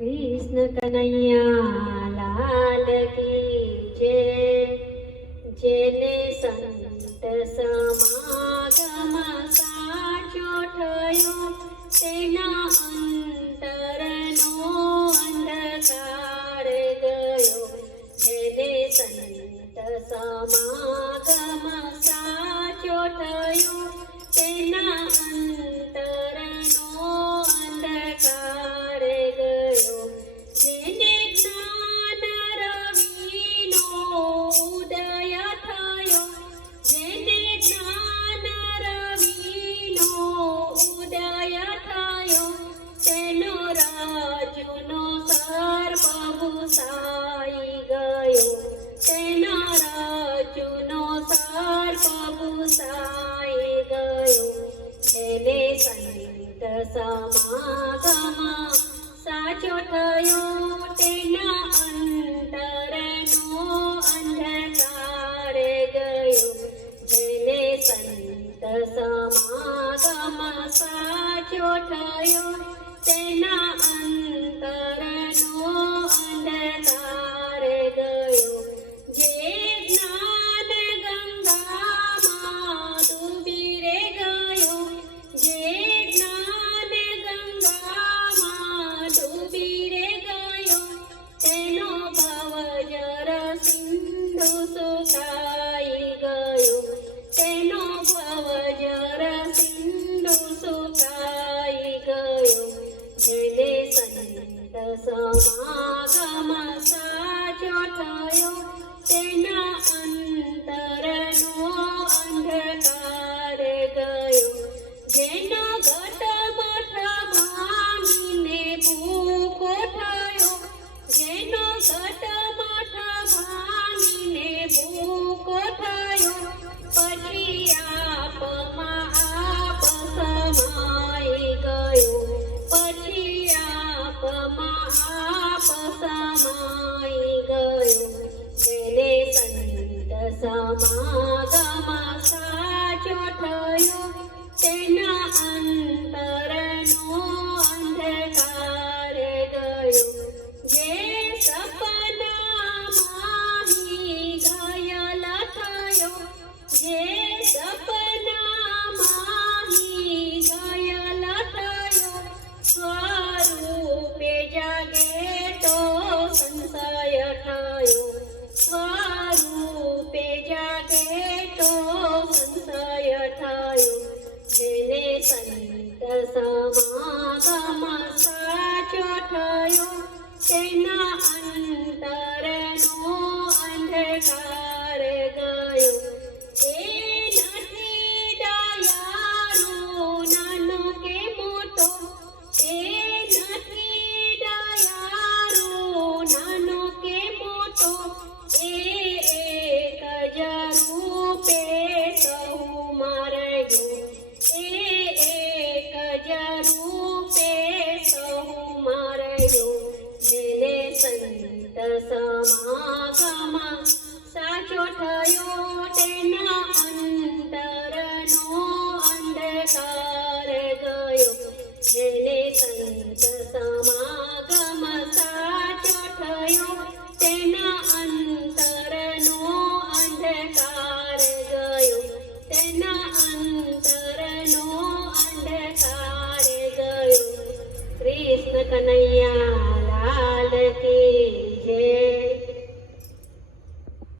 कृष्ण कन्हैया लाल की जय। जेने संत समागम साचो थयो तेना अंतरनो अंधकार गयो। जेने संत समागम साचो थयो तेना अंतरनो अंधकार गयो। जेने ज्ञान रविनो उदय थयो, जेने ज्ञान रविनो उदय थयो तेनो राजुनो सर्प भूषाई गयो। तेनो राजुनो सर्प भूषाई गयो। जेने संत समागम साचो थयो तेना अंतरनो अंधकार गयो। जेने संत समागम साचो थयो तेना अंतरनो अंधकार गयो। जे ज्ञान गंगामां डूबी रे गयो, जे ज्ञान गंगामां डूबी रे गयो तेनो भवजर सिंधु सुकाई गयो। तेनो भवजर सिंधु सुकाई गयो। जेने संत समागम साचो थयो तेना अंतरनो अंधकार गयो। जेनो घट मठ भांगीने भूखो थयो, जेनो घट मठ भांगीने भूखो थयो પછી આપમાં આપ સમાઈ ગયો। પછી આપમાં આપ સમાઈ ગયો। જેને સંત સમાગમ સાચો થયો તેના અંતરનો અંધકાર ગયો। જે સપનામાં ઘાયલ થયો, જે સપનામાં ઘાયલ થયો સ્વરૂપે જાગે તો સંશય થયો। સ્વરૂપે જાગે તો સંશય થયો। જેને સંત સમાગમ સાચો થયો તેના અંતરનો અંધકાર ગયો। એ નથી દયાળુ નાનો કે મોટો, એ નથી દયાળુ નાનો કે મોટો, એ એક જ રૂપે સહુ માર્યો। એ એક જ રૂપે સહુ માર્યો। જેને સંત સમાગમ સાચો થયો તેના અંતરનો અંધકાર ગયો। જેને સંત સમાગમ સાચો થયો તેના અંતરનો અંધકાર ગયો। તેના અંતરનો અંધકાર ગયો। કૃષ્ણ કનૈયા લાલ કી